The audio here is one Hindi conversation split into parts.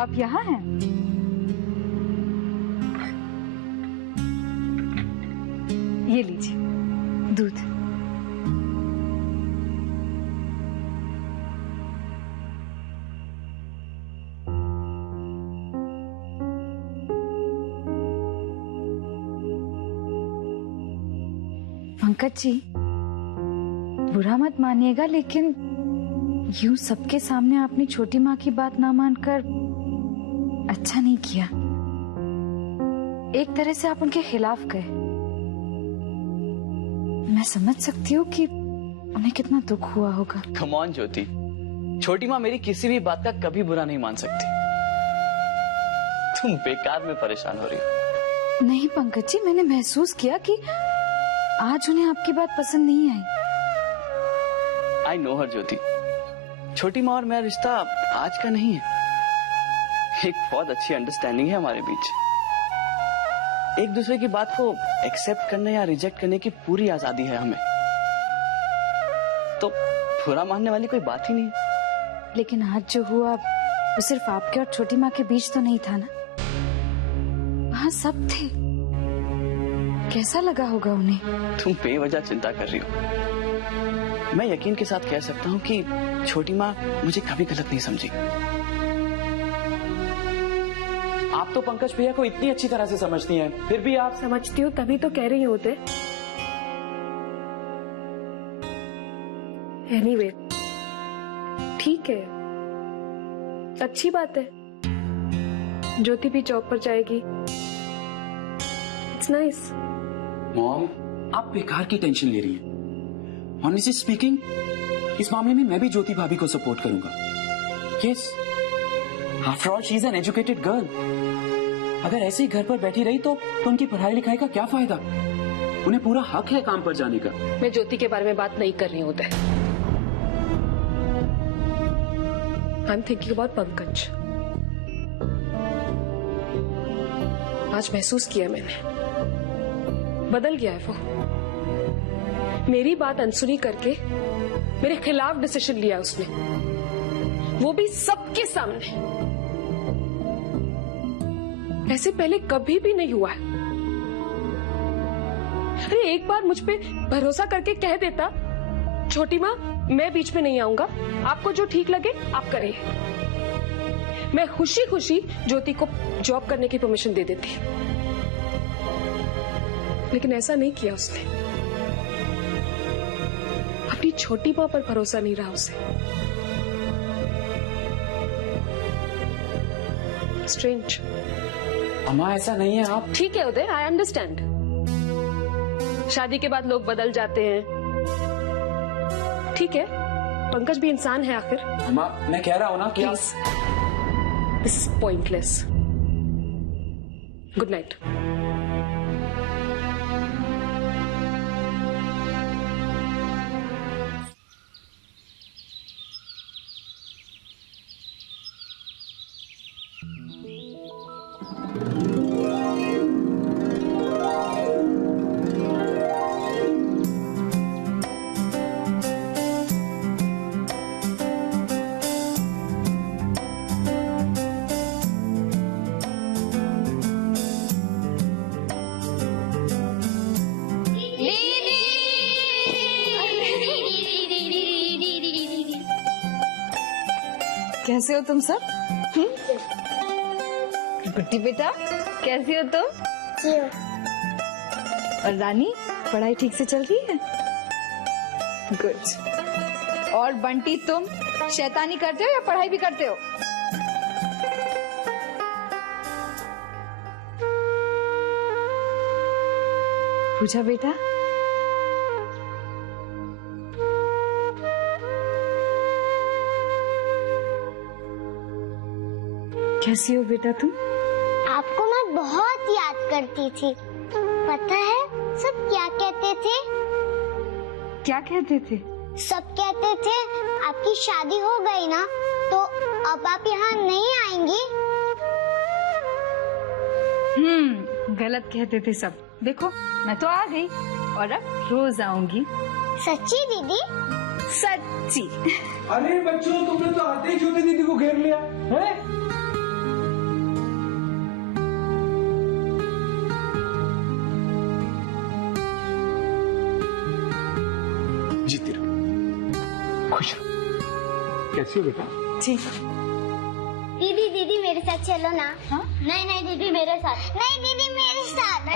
आप यहाँ हैं? ये लीजिए दूध। पंकज जी, बुरा मत मानिएगा, लेकिन यूं सबके सामने आपने छोटी माँ की बात ना मानकर अच्छा नहीं किया। एक तरह से आप उनके खिलाफ गए। मैं समझ सकती हूँ कि उन्हें कितना दुख हुआ होगा। कम ऑन ज्योति, छोटी माँ मेरी किसी भी बात का कभी बुरा नहीं मान सकती। तुम बेकार में परेशान हो रही हो। नहीं पंकज जी, मैंने महसूस किया कि आज उन्हें आपकी बात पसंद नहीं आई। आई नो हर ज्योति, छोटी माँ और मेरा रिश्ता आज का नहीं है। एक बहुत अच्छी अंडरस्टैंडिंग है हमारे बीच। एक दूसरे की बात को एक्सेप्ट करने या रिजेक्ट करने की पूरी आजादी है हमें, तो बुरा मानने वाली कोई बात ही नहीं है। लेकिन आज जो हुआ वो सिर्फ आपके और छोटी माँ के बीच तो नहीं था ना, वहाँ सब थे। कैसा लगा होगा उन्हें? तुम बेवजह चिंता कर रही हो। मैं यकीन के साथ कह सकता हूँ कि छोटी माँ मुझे कभी गलत नहीं समझी। आप तो पंकज भैया को इतनी अच्छी तरह से समझती हैं, फिर भी आप समझती हो तभी तो कह रही होते। एनीवे, ठीक है, अच्छी बात है। ज्योति भी जॉब पर जाएगी। It's nice. मॉम, आप बेकार की टेंशन ले रही हैं। ऑनेस्टली स्पीकिंग, इस मामले में मैं भी ज्योति भाभी को सपोर्ट करूंगा। Yes, after all she is an educated girl. अगर ऐसे ही घर पर बैठी रही तो उनकी पढ़ाई लिखाई का क्या फायदा? उन्हें पूरा हक है काम पर जाने का। मैं ज्योति के बारे में बात नहीं कर रही हूँ। I am thinking about Pankaj. आज महसूस किया मैंने, बदल गया है वो। मेरी बात अनसुनी करके मेरे खिलाफ डिसीजन लिया उसने, वो भी सबके सामने। ऐसे पहले कभी भी नहीं हुआ है। अरे एक बार मुझ पे भरोसा करके कह देता, छोटी माँ मैं बीच में नहीं आऊंगा, आपको जो ठीक लगे आप करें। मैं खुशी खुशी ज्योति को जॉब करने की परमिशन दे देती। लेकिन ऐसा नहीं किया उसने। अपनी छोटी माँ पर भरोसा नहीं रहा उसे। स्ट्रेंज। अम्मा ऐसा नहीं है। आप ठीक है उदय, आई अंडरस्टैंड। शादी के बाद लोग बदल जाते हैं, ठीक है। पंकज भी इंसान है आखिर। अम्मा, मैं कह रहा हूं ना कि this is pointless. Good night. कैसे हो तुम सब? गुड्डी बेटा, कैसी हो तुम? और रानी, पढ़ाई ठीक से चल रही है? गुड। और बंटी, तुम शैतानी करते हो या पढ़ाई भी करते हो? पूजा बेटा, कैसी हो बेटा तुम? आपको मैं बहुत याद करती थी। पता है सब क्या कहते थे? क्या कहते थे? सब कहते थे आपकी शादी हो गई ना तो अब आप यहाँ नहीं आएंगी। गलत कहते थे सब। देखो मैं तो आ गई और अब रोज आऊंगी। सच्ची दीदी? सच्ची। अरे बच्चों, तुमने तो आते ही ज्योति दीदी को घेर लिया है। खुश रहो। कैसी हो बेटा? ठीक। दीदी दीदी मेरे साथ चलो ना। हाँ? नहीं नहीं दीदी मेरे साथ। नहीं दीदी मेरे साथ।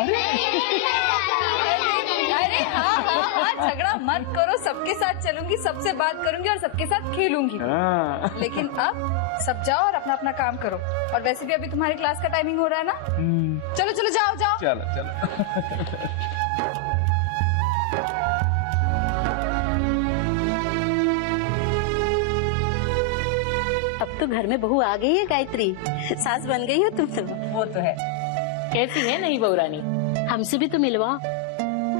अरे हाँ हाँ हाँ, झगड़ा मत करो, सबके साथ चलूंगी, सबसे बात करूंगी और सबके साथ खेलूंगी। लेकिन अब सब जाओ और अपना अपना काम करो। और वैसे भी अभी तुम्हारी क्लास का टाइमिंग हो रहा है ना। चलो चलो जाओ जाओ। चलो चलो। अब तो घर में बहू आ गई है गायत्री, सास बन गई हो तुम तो। वो तो है। कैसी है नई बहू रानी? हमसे भी तो मिलवाओ,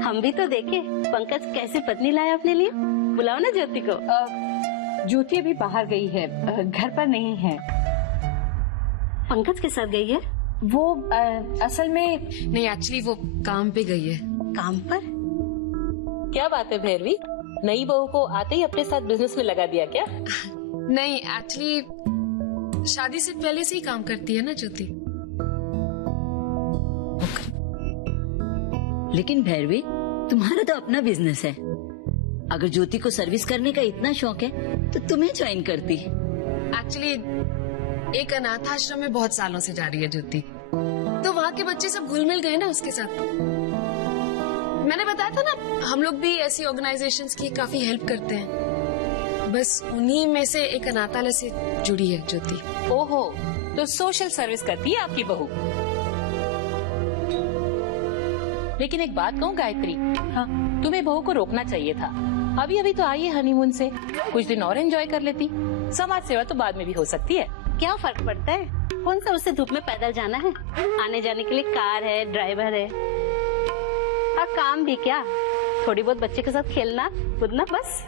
हम भी तो देखे पंकज कैसी पत्नी लाया अपने लिए। बुलाओ ना ज्योति को। ज्योति अभी बाहर गई है, घर पर नहीं है। पंकज के साथ गई है? वो असल में नहीं, एक्चुअली वो काम पे गई है। काम पर? क्या बात है भैरवी, नई बहू को आते ही अपने साथ बिजनेस में लगा दिया क्या? नहीं, एक्चुअली शादी से पहले से ही काम करती है ना ज्योति। लेकिन भैरवी, तुम्हारा तो अपना बिजनेस है। अगर ज्योति को सर्विस करने का इतना शौक है तो तुम्हें ज्वाइन करती। एक्चुअली एक अनाथ आश्रम में बहुत सालों से जा रही है ज्योति, तो वहाँ के बच्चे सब घुल मिल गए ना उसके साथ। मैंने बताया था ना, हम लोग भी ऐसी ऑर्गेनाइजेशंस की काफी हेल्प करते हैं। बस उन्हीं में से एक अनाथालय से जुड़ी है ज्योति। ओहो, तो सोशल सर्विस करती है आपकी बहू। लेकिन एक बात कहूँ गायत्री, हाँ, तुम्हें बहू को रोकना चाहिए था। अभी अभी तो आई है हनीमून से, कुछ दिन और एंजॉय कर लेती। समाज सेवा तो बाद में भी हो सकती है। क्या फर्क पड़ता है, कौन सा उसे धूप में पैदल जाना है। आने जाने के लिए कार है, ड्राइवर है। और काम भी क्या, थोड़ी बहुत बच्चे के साथ खेलना कूदना बस।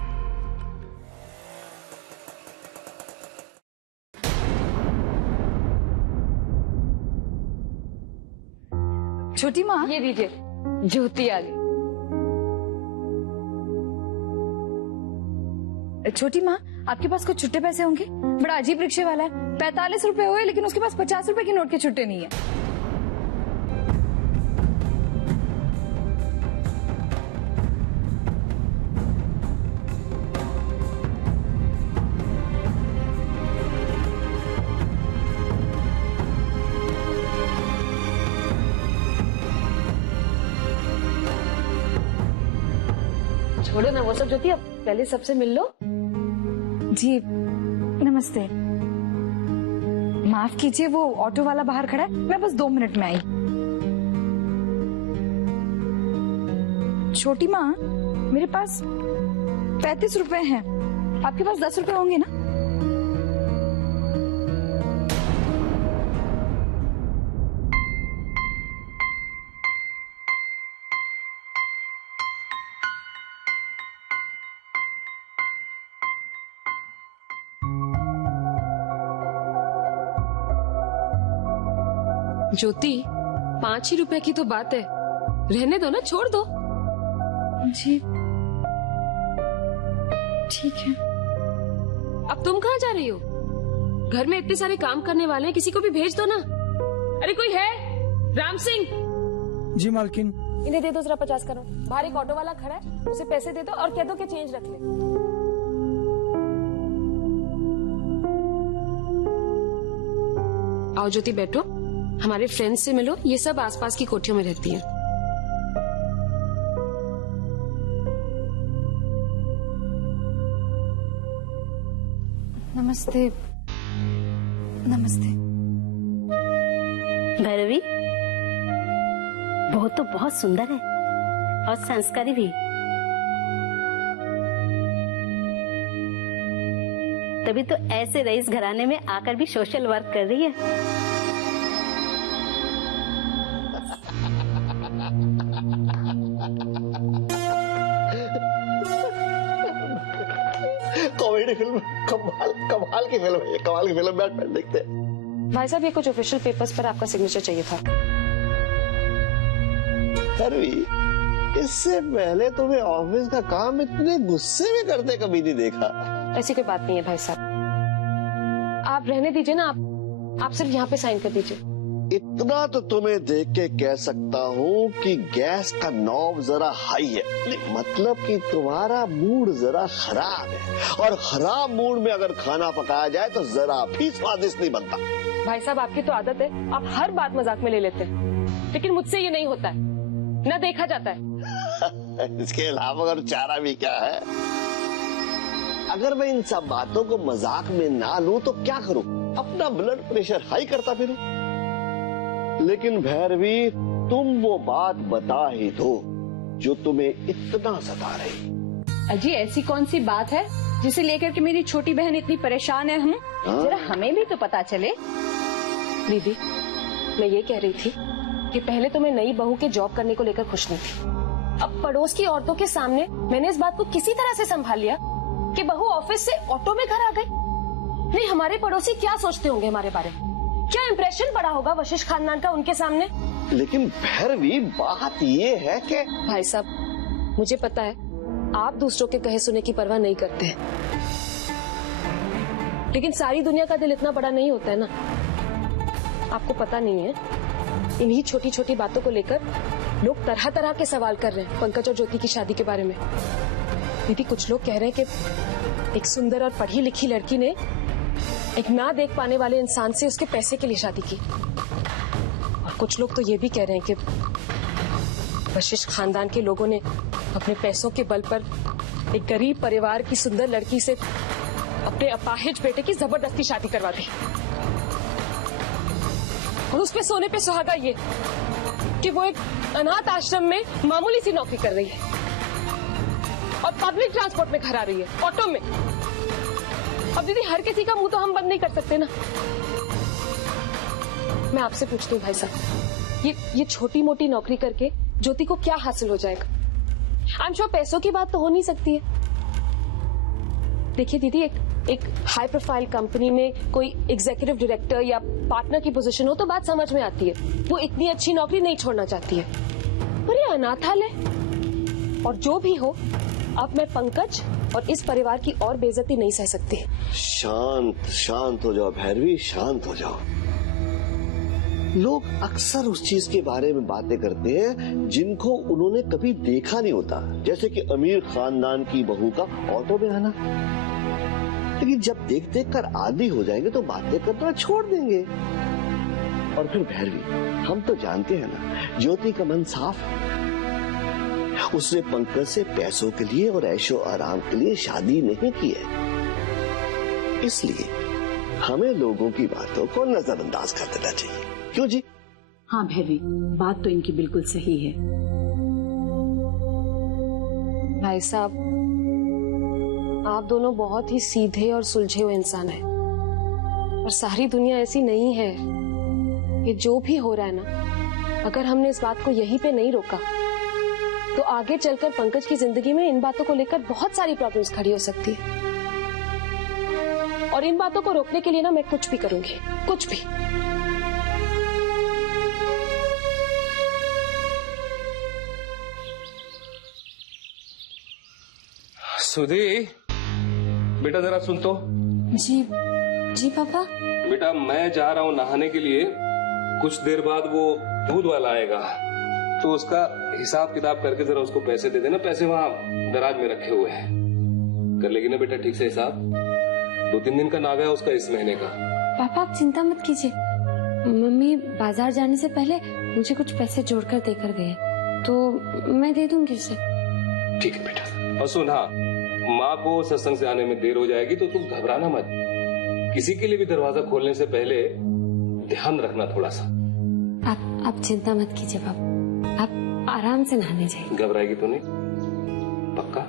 छोटी माँ, ये दीजिए, ज्योति आ गई। छोटी माँ, आपके पास कुछ छुट्टे पैसे होंगे? बड़ा अजीब रिक्शे वाला है, 45 रुपए हुए लेकिन उसके पास 50 रुपए के नोट के छुट्टे नहीं है। छोड़ो ना वो सब ज्योति, अब पहले सबसे मिल लो। जी नमस्ते। माफ कीजिए, वो ऑटो वाला बाहर खड़ा है, मैं बस 2 मिनट में आई। छोटी माँ, मेरे पास 35 रुपए हैं, आपके पास 10 रुपए होंगे ना? ज्योति, 5 ही रुपए की तो बात है, रहने दो ना, छोड़ दो। जी ठीक है। अब तुम कहाँ जा रही हो? घर में इतने सारे काम करने वाले हैं, किसी को भी भेज दो ना। अरे कोई है? राम सिंह। जी मालकिन। इन्हें दे दो जरा 50 का नोट। बाहर एक ऑटो वाला खड़ा है, उसे पैसे दे दो और कह दो कि चेंज रख ले। आओ ज्योति, बैठो, हमारे फ्रेंड्स से मिलो। ये सब आसपास की कोठियों में रहती हैं। नमस्ते। नमस्ते। भैरवी, बहू तो बहुत सुंदर है और संस्कारी भी। तभी तो ऐसे रईस घराने में आकर भी सोशल वर्क कर रही है। कॉमेडी फिल्म, कमाल की फिल्म है, कमाल की फिल्म। बैठ देखते हैं। भाई साहब, ये कुछ ऑफिशियल पेपर्स पर आपका सिग्नेचर चाहिए था। भैरवी, इससे पहले तुम्हें ऑफिस का काम इतने गुस्से में करते कभी नहीं देखा। ऐसी कोई बात नहीं है भाई साहब, आप रहने दीजिए ना। आप सिर्फ यहाँ पे साइन कर दीजिए। इतना तो तुम्हें देख के कह सकता हूँ कि गैस का नॉब जरा हाई है। नहीं, मतलब कि तुम्हारा मूड जरा खराब है, और खराब मूड में अगर खाना पकाया जाए तो जरा भी स्वादिष्ट नहीं बनता। भाई साहब, आपकी तो आदत है, आप हर बात मजाक में ले लेते हैं, लेकिन मुझसे ये नहीं होता है, ना देखा जाता है। इसके अलावा और चारा भी क्या है? अगर मैं इन सब बातों को मजाक में ना लूं तो क्या करूं? अपना ब्लड प्रेशर हाई करता फिरूं। लेकिन भैरवी, तुम वो बात बता ही दो जो तुम्हें इतना सता रही। अजी, ऐसी कौन सी बात है जिसे लेकर के मेरी छोटी बहन इतनी परेशान है? जरा हमें भी तो पता चले। दीदी, मैं ये कह रही थी कि पहले तो मैं नई बहू के जॉब करने को लेकर खुश नहीं थी। अब पड़ोस की औरतों के सामने मैंने इस बात को किसी तरह से संभाल लिया कि बहू ऑफिस से ऑटो में घर आ गई। नहीं, हमारे पड़ोसी क्या सोचते होंगे हमारे बारे में? क्या इंप्रेशन पड़ा होगा वशिष्ठ खानदान का उनके सामने? लेकिन भैरवी, बात ये है कि भाई साहब, मुझे पता है आप दूसरों के कहे सुने की परवाह नहीं करते हैं, लेकिन सारी दुनिया का दिल इतना बड़ा नहीं होता है ना। आपको पता नहीं है, इन्हीं छोटी छोटी बातों को लेकर लोग तरह तरह के सवाल कर रहे हैं पंकज और ज्योति की शादी के बारे में। दीदी, कुछ लोग कह रहे हैं कि एक सुंदर और पढ़ी लिखी लड़की ने एक ना देख पाने वाले इंसान से उसके पैसे के लिए शादी की, और कुछ लोग तो ये भी कह रहे हैं कि वशिष्ठ खानदान के लोगों ने अपने पैसों के बल पर एक गरीब परिवार की सुंदर लड़की से अपने अपाहिज बेटे की जबरदस्ती शादी करवा दी, और उसपे सोने पे सुहागा ये कि वो एक अनाथ आश्रम में मामूली सी नौकरी कर रही है और पब्लिक ट्रांसपोर्ट में घर आ रही है, ऑटो में। अब दीदी, हर किसी का मुंह तो हम बंद नहीं कर सकते ना। मैं आपसे पूछती हूँ भाई साहब, ये छोटी मोटी नौकरी करके ज्योति को क्या हासिल हो जाएगा? आई एम श्योर पैसों की बात तो हो नहीं सकती है। देखिए दीदी, एक हाई प्रोफाइल कंपनी में कोई एग्जीक्यूटिव डायरेक्टर या पार्टनर की पोजीशन हो तो बात समझ में आती है, वो इतनी अच्छी नौकरी नहीं छोड़ना चाहती है। पर ये अनाथालय, और जो भी हो, अब मैं पंकज और इस परिवार की और बेइज्जती नहीं सह सकती। शांत हो जाओ भैरवी, शांत हो जाओ। लोग अक्सर उस चीज के बारे में बातें करते हैं जिनको उन्होंने कभी देखा नहीं होता, जैसे कि अमीर खानदान की बहू का ऑटो में आना। लेकिन जब देख देख कर आदी हो जाएंगे तो बातें करना छोड़ देंगे। और फिर भैरवी, हम तो जानते हैं ना, ज्योति का मन साफ है। उसने पंकज से पैसों के लिए और ऐशो आराम के लिए शादी नहीं की है, इसलिए हमें लोगों की बातों को नजरअंदाज कर देना चाहिए। क्यों जी? हाँ भैरवी, बात तो इनकी बिल्कुल सही है। भाई साहब, आप दोनों बहुत ही सीधे और सुलझे हुए इंसान हैं, और सारी दुनिया ऐसी नहीं है। ये जो भी हो रहा है ना, अगर हमने इस बात को यहीं पे नहीं रोका तो आगे चलकर पंकज की जिंदगी में इन बातों को लेकर बहुत सारी प्रॉब्लम्स खड़ी हो सकती है। और इन बातों को रोकने के लिए ना मैं कुछ भी करूंगी, कुछ भी। सुधी, बेटा जरा सुन तो। जी पापा। बेटा, मैं जा रहा हूँ नहाने के लिए, कुछ देर बाद वो दूध वाला आएगा, तो उसका हिसाब किताब करके जरा उसको पैसे दे देना। पैसे वहाँ दराज में रखे हुए हैं, कर लेगी ना बेटा ठीक से हिसाब? 2-3 दिन का नागा है उसका इस महीने का। पापा, आप चिंता मत कीजिए, मम्मी बाजार जाने से पहले मुझे कुछ पैसे जोड़कर देकर गए, तो मैं दे दूंगी उसे। ठीक है बेटा। और सुन, हाँ, माँ को सत्संग से आने में देर हो जाएगी तो तुम घबराना मत। किसी के लिए भी दरवाजा खोलने से पहले ध्यान रखना थोड़ा सा। आप चिंता मत कीजिए पापा, आप आराम से नहाने जाइए। घबराएगी तो नहीं? पक्का?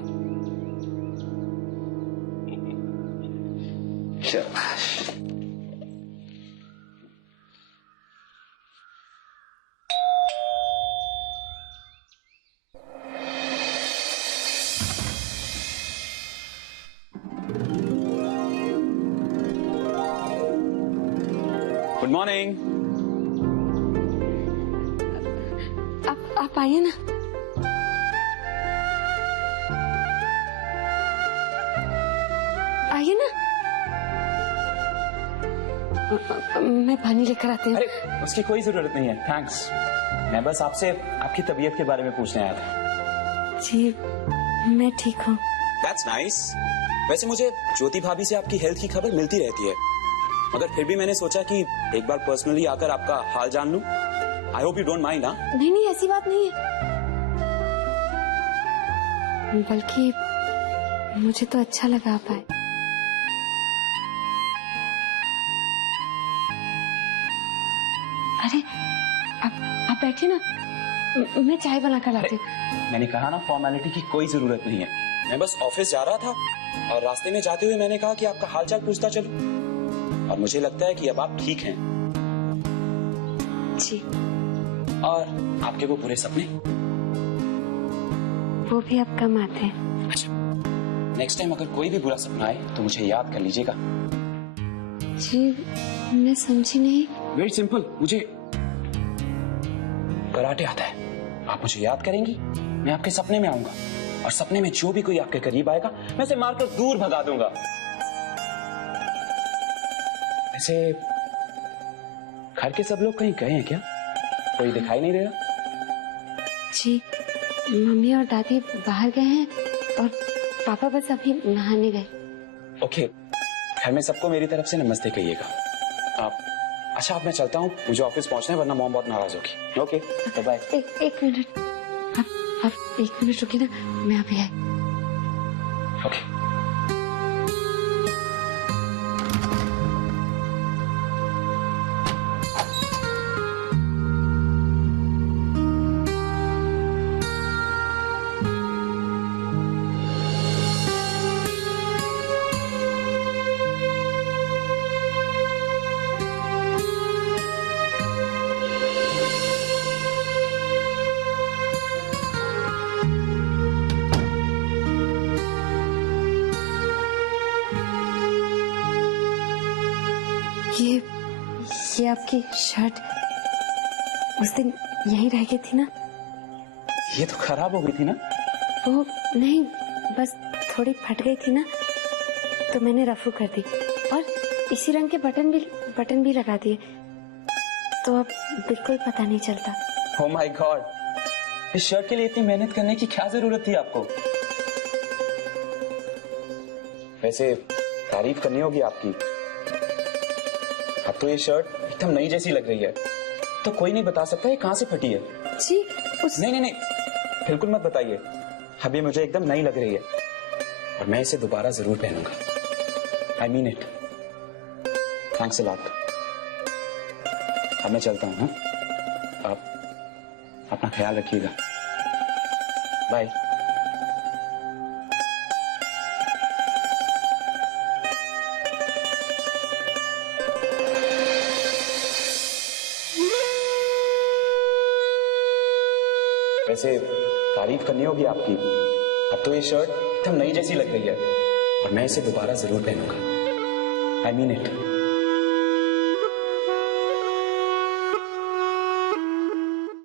शाबाश। Good morning. आप आइए ना। आइए ना। मैं पानी लेकर आती हूँ। अरे उसकी कोई जरूरत नहीं है, थैंक्स। मैं बस आपसे आपकी तबीयत के बारे में पूछने आया था। जी मैं ठीक हूँ। That's nice. वैसे मुझे ज्योति भाभी से आपकी हेल्थ की खबर मिलती रहती है, मगर फिर भी मैंने सोचा कि एक बार पर्सनली आकर आपका हाल जान लूं। I hope you don't mind. हाँ नहीं नहीं, ऐसी बात नहीं है, बल्कि मुझे तो अच्छा लगा आप आए। अरे आप बैठिए ना, मैं चाय बना कर लाती हूँ। मैंने कहा ना, फॉर्मेलिटी की कोई जरूरत नहीं है। मैं बस ऑफिस जा रहा था और रास्ते में जाते हुए मैंने कहा कि आपका हालचाल पूछता चलूं, और मुझे लगता है कि अब आप ठीक हैं। जी। और आपके वो बुरे सपने? वो भी अब कम आते हैं। अच्छा, नेक्स्ट टाइम अगर कोई भी बुरा सपना आए तो मुझे याद कर लीजिएगा। जी मैं समझी नहीं। वेरी सिंपल, मुझे कराटे आता है। आप मुझे याद करेंगी, मैं आपके सपने में आऊंगा, और सपने में जो भी कोई आपके करीब आएगा मैं उसे मारकर दूर भगा दूंगा। ऐसे घर के सब लोग कहीं गए हैं क्या? कोई दिखाई नहीं दे रहा? जी मम्मी और दादी बाहर गए हैं और पापा बस अभी नहाने गए। ओके, घर में सबको मेरी तरफ से नमस्ते कहिएगा। आप अच्छा, अब मैं चलता हूँ, मुझे ऑफिस पहुंचना है, वरना मॉम बहुत नाराज होगी। Okay bye bye. एक मिनट, आप 1 मिनट रुकिए ना, मैं अभी आई। ओके। ये आपकी शर्ट उस दिन यहीं रह गई थी ना? ये तो खराब हो गई थी ना? वो नहीं, बस थोड़ी फट गई थी ना, तो मैंने रफू कर दी, और इसी रंग के बटन भी लगा दिए, तो अब बिल्कुल पता नहीं चलता। ओह माय गॉड, इस शर्ट के लिए इतनी मेहनत करने की क्या जरूरत थी आपको? वैसे तारीफ करनी होगी आपकी, अब तो ये शर्ट एकदम नई जैसी लग रही है। तो कोई नहीं बता सकता ये कहां से फटी है। जी नहीं, बिल्कुल मत बताइए। अब ये मुझे एकदम नई लग रही है, और मैं इसे दोबारा जरूर पहनूंगा। I mean it. Thanks a lot. अब मैं चलता हूँ। आप अपना ख्याल रखिएगा। बाय। वैसे तारीफ करनी होगी आपकी, अब तो ये शर्ट एकदम नई जैसी लग रही है, और मैं इसे दोबारा जरूर पहनूंगा। I mean it.